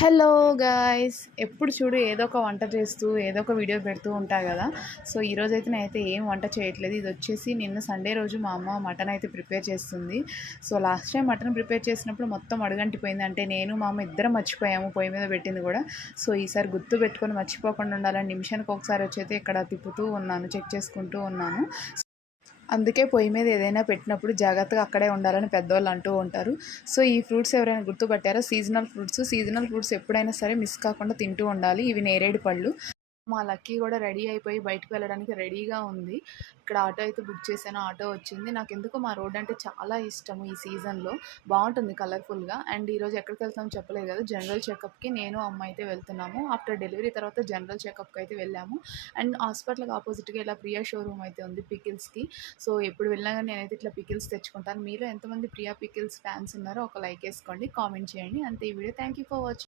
Hello guys, ఎప్పుడు చూడు ఏదో ఒక వంట చేస్తూ ఏదో ఒక వీడియో పెడుతూ ఉంటా కదా. సో ఈరోజైతే నేనైతే ఏం వంట చేయట్లేదు. ఇది వచ్చేసి నిన్న సండే రోజు మా అమ్మ మటన్ అయితే ప్రిపేర్ చేస్తుంది. So last time mutton prepare చేసినప్పుడు మొత్తం అడుగంటిపోయింది. అంటే నేను మా అమ్మ ఇద్దరం మర్చిపోయాము పొయ్యి మీద పెట్టింది కూడా. సో ఈసారి గుర్తు పెట్టుకొని మర్చిపోకుండా ఉండాలని నిమిషానికి ఒకసారి వచ్చి అయితే ఇక్కడ తిప్పుతూ ఉన్నాను, చెక్ చేసుకుంటూ ఉన్నాను. అందుకే పొయ్యి మీద ఏదైనా పెట్టినప్పుడు జాగ్రత్తగా అక్కడే ఉండాలని పెద్దవాళ్ళు అంటూ ఉంటారు. సో ఈ ఫ్రూట్స్ ఎవరైనా గుర్తుపట్టారో, సీజనల్ ఫ్రూట్స్ ఎప్పుడైనా సరే మిస్ కాకుండా తింటూ ఉండాలి. ఇవి నేరేడు పళ్ళు. మా లక్కీ కూడా రెడీ అయిపోయి బయటకు వెళ్ళడానికి రెడీగా ఉంది. ఇక్కడ ఆటో అయితే బుక్ చేశాను, ఆటో వచ్చింది. నాకెందుకో మా రోడ్ అంటే చాలా ఇష్టము. ఈ సీజన్లో బాగుంటుంది కలర్ఫుల్గా. అండ్ ఈరోజు ఎక్కడికి వెళ్తామో చెప్పలేదు కదా, జనరల్ చెకప్కి నేను అమ్మ అయితే వెళ్తున్నాము. ఆఫ్టర్ డెలివరీ తర్వాత జనరల్ చెకప్కి అయితే వెళ్ళాము. అండ్ హాస్పిటల్కి ఆపోజిట్గా ఇలా ప్రియా షోరూమ్ అయితే ఉంది పికిల్స్కి. సో ఎప్పుడు వెళ్ళినా కానీ నేనైతే ఇట్లా పికిల్స్ తెచ్చుకుంటాను. మీలో ఎంతమంది ప్రియా పికిల్స్ ఫ్యాన్స్ ఉన్నారో ఒక లైక్ వేసుకోండి, కామెంట్ చేయండి. అంతే ఈ video. Thank you for watching.